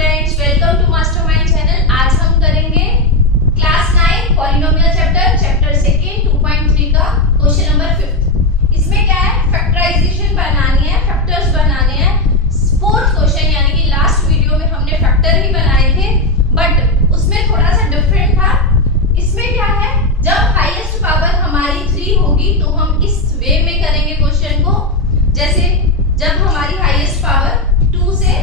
Students, welcome to Mastermind channel. आज हम करेंगे क्लास 9 पॉलिनोमियल चैप्टर सेकंड 2.3 का क्वेश्चन नंबर 5। इसमें क्या है, फैक्टराइजेशन बनानी है, फैक्टर्स बनाने हैं। फोर्थ क्वेश्चन यानी कि लास्ट वीडियो में हमने फैक्टर ही बनाए थे, बट उसमें थोड़ा सा डिफरेंट था। इसमें क्या है, जब हाईएस्ट पावर हमारी 3 होगी तो हम इस वे में करेंगे क्वेश्चन को, जैसे जब हमारी हाईएस्ट पावर 2 से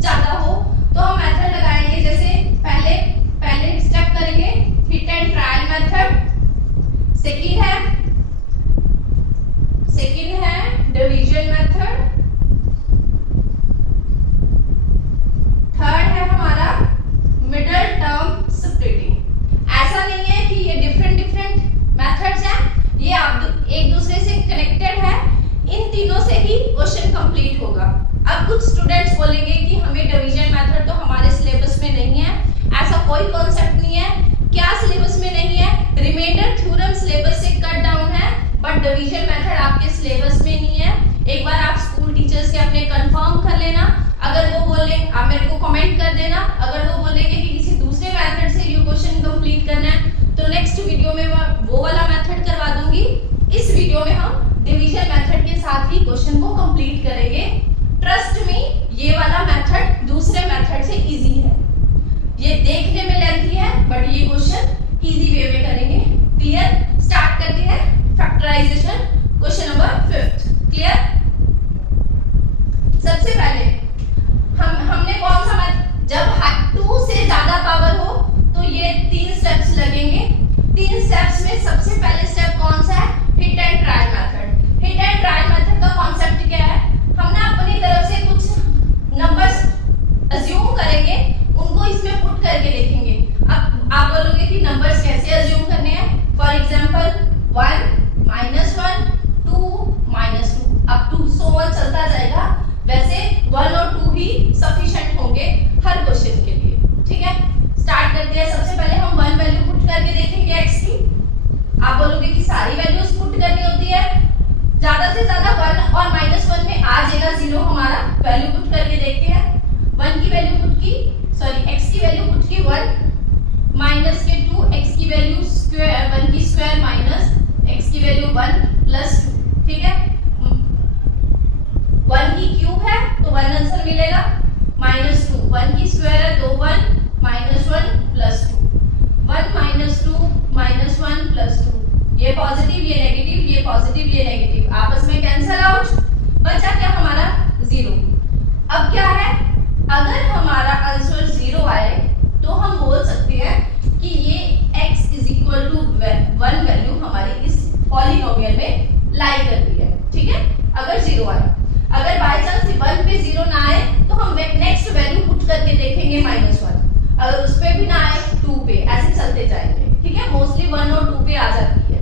ज्यादा हो तो हम मेथड लगाएंगे। जैसे पहले स्टेप करेंगे hit and trial method, second है डिवीजन मेथड, थर्ड है हमारा मिडिल टर्म स्प्लिटिंग। ऐसा नहीं है कि ये डिफरेंट मेथड्स हैं, ये आप एक दूसरे से कनेक्टेड है। इन तीनों से ही क्वेश्चन कंप्लीट होगा। अब कुछ स्टूडेंट्स बोलेंगे कि हमें डिवीजन मेथड तो हमारे सिलेबस में नहीं है। ऐसा कोई कॉन्सेप्ट नहीं है। क्या सिलेबस में नहीं है? रिमाइंडर थ्योरम सिलेबस से कट डाउन है, बट डिवीजन मेथड आपके सिलेबस में नहीं है। एक बार आप स्कूल टीचर्स के अपने कंफर्म कर लेना। अगर वो बोले, आप मेरे को कमेंट कर देना। अगर वो बोलेंगे कि किसी दूसरे मेथड से ये क्वेश्चन कंप्लीट करना है तो नेक्स्ट वीडियो में मैं वो वाला मेथड करवा दूंगी। इस वीडियो में हम डिवीजन मेथड के साथ ही क्वेश्चन को कंप्लीट करेंगे। ट्रस्ट मी, ये वाला मेथड दूसरे मेथड से इजी है। ये देखने में लेंथी है, बट ये क्वेश्चन इजी वे में करेंगे। क्लियर? स्टार्ट करते हैं फैक्टराइजेशन, क्वेश्चन नंबर 5। क्लियर? सबसे पहले हमने कौन सा मेथड, जब 2 से ज्यादा पावर हो तो ये 3 स्टेप्स लगेंगे। 3 स्टेप्स में सबसे पहले स्टेप कौन सा है? Hit and trial method. Hit and trial method का कॉन्सेप्ट क्या है? हम ना अपनी तरफ से कुछ नंबर्स अज्यूम करेंगे, उनको इसमें पुट करके देखेंगे। अब आप बोलोगे कि नंबर्स कैसे अज्यूम करने हैं? For example 1 -1 2 -2 up to so on चलता जाएगा। वैसे 1 और 2 ही सफिशिएंट होंगे हर क्वेश्चन के लिए। ठीक है, स्टार्ट करते हैं। सबसे पहले हम 1 वैल्यू पुट करके देखेंगे x की। आप बोलोगे कि सारी वैल्यूज पुट करनी होती है, ज्यादा से ज्यादा 1 और -1 में आ जाएगा 0। हमारा वैल्यू पुट करके देखते हैं। 1 की वैल्यू पुट की, सॉरी x की वैल्यू पुट की 1 माइनस के 2, x की वैल्यू स्क्वायर 1 की स्क्वायर माइनस x की वैल्यू 1 प्लस 2। ठीक है, 1 की क्यूब है तो 1 आंसर मिलेगा, माइनस 2 1 की स्क्वायर है तो 1 -1 प्लस 2 1 -2 -1 प्लस 2। ये पॉजिटिव, ये नेगेटिव, ये पॉजिटिव, ये नेगेटिव, आपस में कैंसिल आउट, बचा क्या हमारा 0। अब क्या है, अगर हमारा आंसर 0 आए तो हम बोल सकते हैं कि ये x = 1 वैल्यू हमारे इस पॉलिनोमियल में लाई करती है। ठीक है, अगर 0 आए। अगर बाय चांस 1 पे 0 ना आए तो हम नेक्स्ट वैल्यू पुट करके देखेंगे -1। अगर उस पे भी ना आए 2 पे, ऐसे चलते जाएंगे। ठीक है, मोस्टली 1 और 2 पे आ जाती है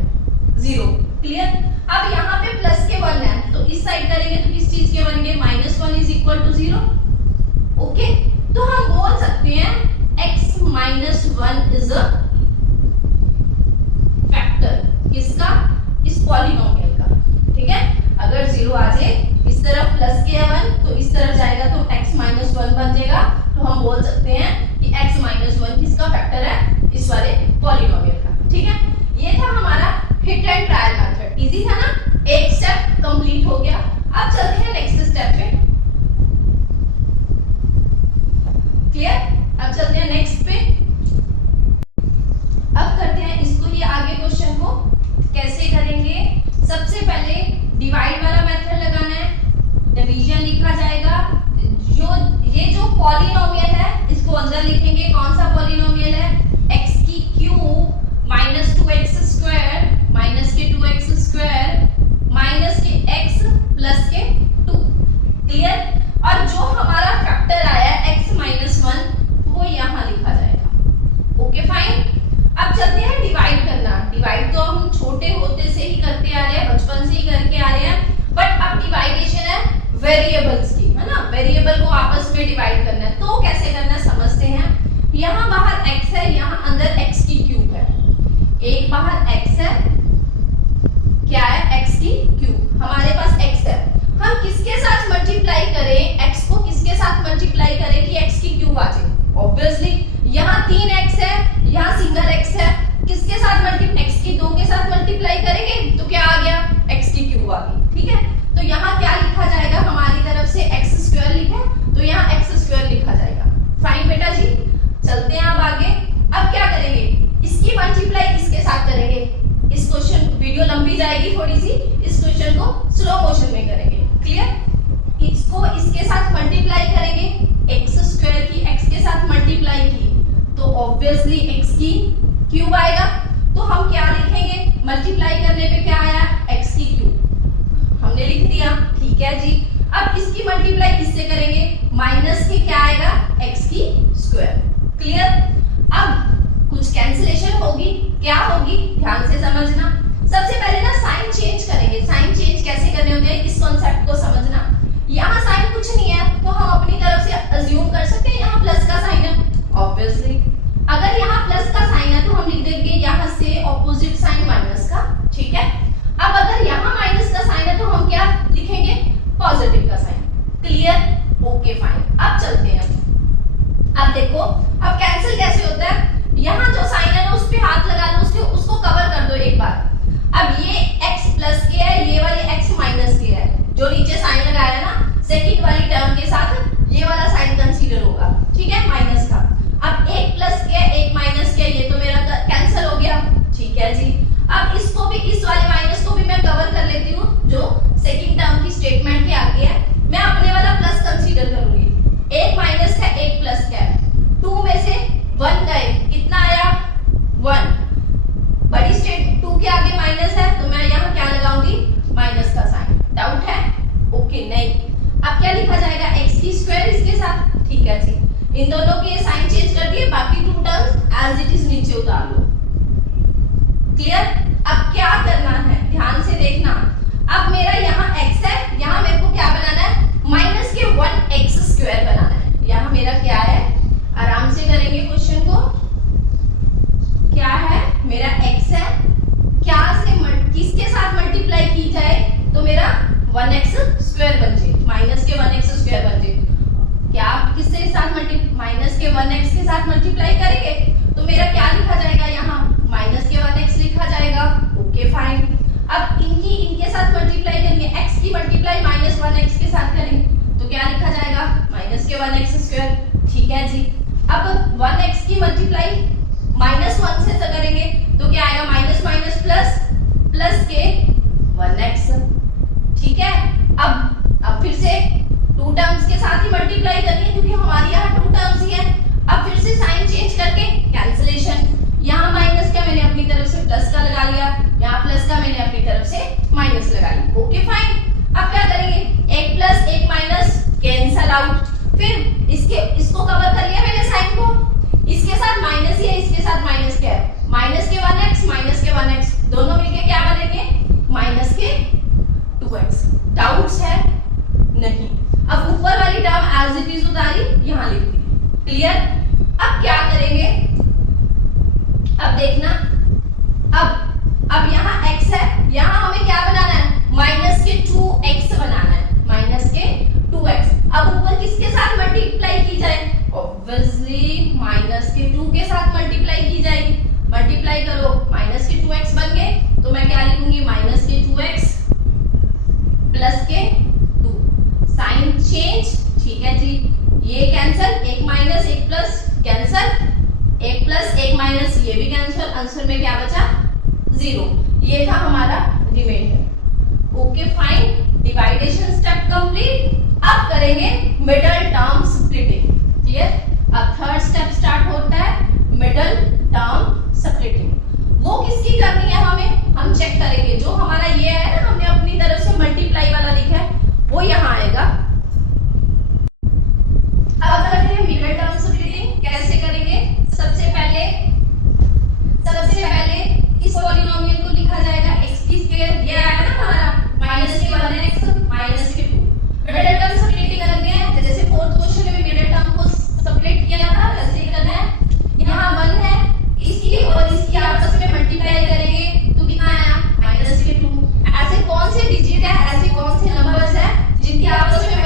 0। क्लियर? अब यहाँ पे प्लस के 1 है तो इस साइड करेंगे तो किस चीज के बनेंगे? -1 = 0। ओके, तो हम बोल सकते हैं x - 1 इज अ फैक्टर। किसका? इस पॉलिनोमियल का। ठीक है, अगर 0 आ जाए इस तरफ प्लस के 1 तो इस तरफ जाएगा तो x - 1 बन जाएगा। तो हम बोल सकते हैं कि x - 1 किसका फैक्टर है? इस वाले पॉलिनोमियल का। ठीक है, ये था हमारा hit and trial method. Easy था ना? एक स्टेप कंप्लीट हो गया। अब चलते हैं नेक्स्ट स्टेप पे। क्लियर? अब चलते हैं नेक्स्ट पे। अब करते हैं इसको, ये आगे क्वेश्चन को कैसे करेंगे। सबसे पहले डिवाइड वाला मेथड लगाना है, डिवीजन लिखा जाएगा। ये जो पॉलिनोमियल है इसको अंदर लिखेंगे। कौन सा पॉलिनोमियल है? x की क्यूब -2x स्क्वायर माइनस के 2x स्क्वायर माइनस के x प्लस के 2। क्लियर? और जो हमारा फैक्टर आया x - 1 वो यहाँ लिखा जाएगा। Okay fine. अब चलते हैं डिवाइड करना। डिवाइड तो हम छोटे होते से ही करते आ रहे हैं, बचपन से ही करके आ रहे हैं, बट अब डिवाइडेशन है वेरिएबल्स की, है ना? वेरिएबल को आपस में डिवाइड करना है तो कैसे करना है समझते हैं। यहाँ बाहर x है, यहाँ अंदर x की क्यूब है। एक बाहर x है, क्या है? x की क्यूब। हमारे पास x है, हम किसके साथ मल्टीप्लाई करें? x को किसके साथ मल्टीप्लाई करें कि x की क्यूब माइनस के क्या आएगा, x की स्क्वायर। क्लियर। अब कुछ कैंसिलेशन होगी, क्या होगी ध्यान से समझना। सबसे पहले ना साइन चेंज करेंगे। साइन चेंज कैसे करने होते हैं, इस कॉन्सेप्ट को समझना। यहाँ साइन कुछ नहीं है तो हम अपनी तरफ से अज्यूम कर सकते हैं यहाँ प्लस का साइन है। ऑब्वियसली अगर यहाँ प्लस का साइन है तो हम लिख देंगे यहाँ से ऑपोजिट साइन माइनस का। ठीक है। अब अगर यहाँ माइनस का साइन है तो हम क्या लिखेंगे, पॉजिटिव का साइन। क्लियर। Okay fine. अब चलते हैं। अब देखो अब कैंसिल कैसे होता है, यहाँ जो साइन है ना उस पे हाथ लगा लो, उसको कवर कर दो एक बार। अब ये x प्लस के है, ये वाली x माइनस के है, जो नीचे साइन लगाया है ना सेकंड वाली टर्म के साथ ये वाला साइन कंसीडर होगा। ठीक है, माइनस का। अब एक प्लस के एक माइनस के, ये तो मेरा कैंसिल हो गया। ठीक है जी। अब इसको भी, इस वाले माइनस को भी मैं कवर कर लेती हूँ जो सेकंड टर्म की स्टेटमेंट के आगे है। मैं अपने वाला प्लस कंसीडर करूंगी। एक माइनस का एक प्लस का, 2 में से 1 गए, कितना आया 1। बड़ी स्टेट 2 के आगे माइनस है तो मैं यहाँ क्या लगाऊंगी, माइनस का साइन। डाउट है? ओके नहीं। अब क्या लिखा जाएगा, x की स्क्वायर इसके साथ। ठीक है जी। इन दोनों के साइन चेंज कर दिए, बाकी 2 टर्म्स एज इट इज नीचे उतार लो। क्लियर। अब क्या करना है, ध्यान से देखना। अब मेरा यहाँ x है, यहाँ मेरे को क्या बनाना है, माइनस के 1x स्क्वायर बनाना है। यहाँ मेरा क्या है, आराम से करेंगे क्वेश्चन को। क्या है मेरा x है, क्या से किसके साथ मल्टीप्लाई की जाए तो मेरा 1x स्क्वायर बन जाए, माइनस के 1x स्क्वायर बन जाए। क्या किसके साथ माइनस के 1x के साथ मल्टीप्लाई करेंगे तो मेरा क्या लिखा जाएगा, यहाँ माइनस के 1x लिखा जाएगा। Okay fine. अब इनके साथ मल्टीप्लाई करेंगे, x की मल्टीप्लाई माइनस 1x के साथ करेंगे तो क्या लिखा जाएगा, माइनस के 1x स्क्वायर। ठीक है जी। अब 1x की मल्टीप्लाई माइनस 1 से करेंगे तो क्या आएगा, माइनस माइनस प्लस, प्लस के 1x। ठीक है। अब फिर से 2 टर्म्स के साथ ही मल्टीप्लाई करनी है क्योंकि हमारे यहाँ 2 टर्म्स ही है। अब फिर से साइन चेंज करके कैंसिलेशन, यहाँ माइनस का मैंने अपनी तरफ से प्लस का लगा लिया, यहाँ प्लस का मैंने अपनी तरफ से माइनस लगा लिया। Okay fine. अब क्या करेंगे, एक प्लस एक माइनस कैंसल आउट। फिर इसको कवर कर लिया मैंने साइन को, इसके साथ माइनस ही है, इसके साथ माइनस क्या है, माइनस के 1x माइनस के 1x दोनों मिलके क्या बनेंगे, माइनस के 2x। डाउट्स है? नहीं। अब ऊपर वाली टर्म एज इट इज उतारी, यहाँ लिख दी। क्लियर। अब क्या करेंगे, अब देखना। अब यहाँ x है, यहाँ हमें क्या बनाना है, माइनस के 2x बनाना है, माइनस के 2x। अब ऊपर किसके साथ मल्टीप्लाई की जाए, ऑब्वियसली माइनस के 2 के साथ मल्टीप्लाई की जाएगी। मल्टीप्लाई करो, माइनस के 2x बन गए तो मैं क्या लिखूंगी, माइनस के 2x प्लस के 2। Sign change. ठीक है जी। ये कैंसल, एक माइनस एक प्लस कैंसल, एक प्लस एक माइनस ये भी कैंसल। आंसर में क्या बचा, 0। ये था हमारा remainder. Okay fine. Division step complete. अब करेंगे मिडल टर्म स्प्लिटिंग। क्लियर। अब थर्ड स्टेप स्टार्ट होता है, मिडल टर्म स्प्लिटिंग। वो किसकी करनी है हमें, हम चेक करेंगे। जो हमारा ये है ना, हमने अपनी तरफ से मल्टीप्लाई वाला लिखा है वो यहाँ आएगा। अब करते हैं मिडल टर्म स्प्लिटिंग। कैसे करेंगे, सबसे पहले इस पॉलिनोमियल को लिखा जाएगा x की स्क्वायर, ये आएगा ना हमारा माइनस के 1x माइनस के 2। मिडल टर्म स्प्लिटिंग करते हैं, जैसे फोर्थ क्वेश्चन में मिडल टर्म को सेपरेट किया था वैसे ही करना है। यहाँ 1 है, इसकी और इसकी आपस में मल्टीप्लाई करेंगे तो कितना आया, माइनस के 2। ऐसे कौन से डिजिट है, ऐसे कौन से नंबर्स है जिनकी आपस में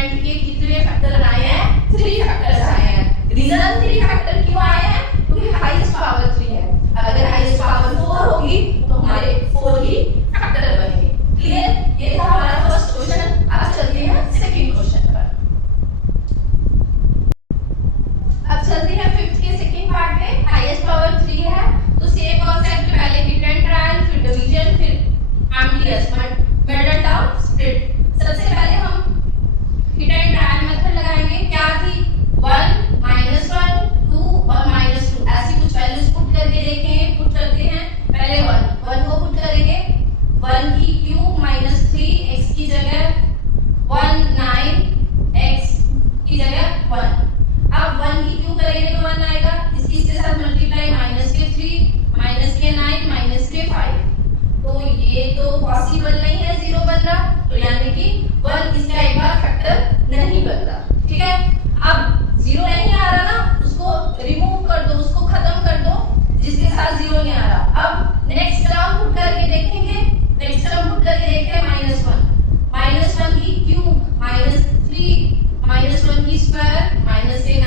एलिमेंट के कितने फैक्टर आए हैं? 3 फैक्टर्स आए हैं। रीजन 3 फैक्टर क्यों आए हैं? क्योंकि हाईएस्ट पावर 3 है। अगर हाईएस्ट पावर 4 होगी तो हमारे 4 ही फैक्टर बनेंगे। क्लियर? ये था हमारा फर्स्ट क्वेश्चन। अब चलते हैं सेकंड क्वेश्चन पर। अब चलते हैं फिफ्थ के सेकंड पार्ट पे। हाईएस्ट पावर 3 है तो सेम कांसेप्ट, पहले हिट एंड ट्रायल, फिर डिवीजन, फिर एमटीएस, मेल्टन डाउन, स्प्लिट। सबसे पहले हम हिट एंड ट्रायल मेथड लगाएंगे। क्या थी? 1 -1 2 और -2 ऐसी कुछ वैल्यूज पुट करके देखेंगे। पुट करते हैं पहले 1 को पुट करेंगे। 1 की क्यूब -3 x की जगह 1 9 x की जगह 1। अब 1 की क्यूब करेंगे तो 1 आएगा। इसके साथ मल्टीप्लाई -3 -9 -5। तो ये तो पॉसिबल नहीं है, 0 बन रहा, तो यानी कि 1 इसका एक बार फैक्टर नहीं बन रहा। ठीक है, अब 0 नहीं आ रहा ना, उसको रिमूव कर दो, उसको खत्म कर दो जिसके साथ 0 नहीं आ रहा। अब नेक्स्ट टर्म पुट करके देखेंगे। नेक्स्ट टर्म पुट करके देखते हैं -1 की क्यूब -3 -1 की स्क्वायर -1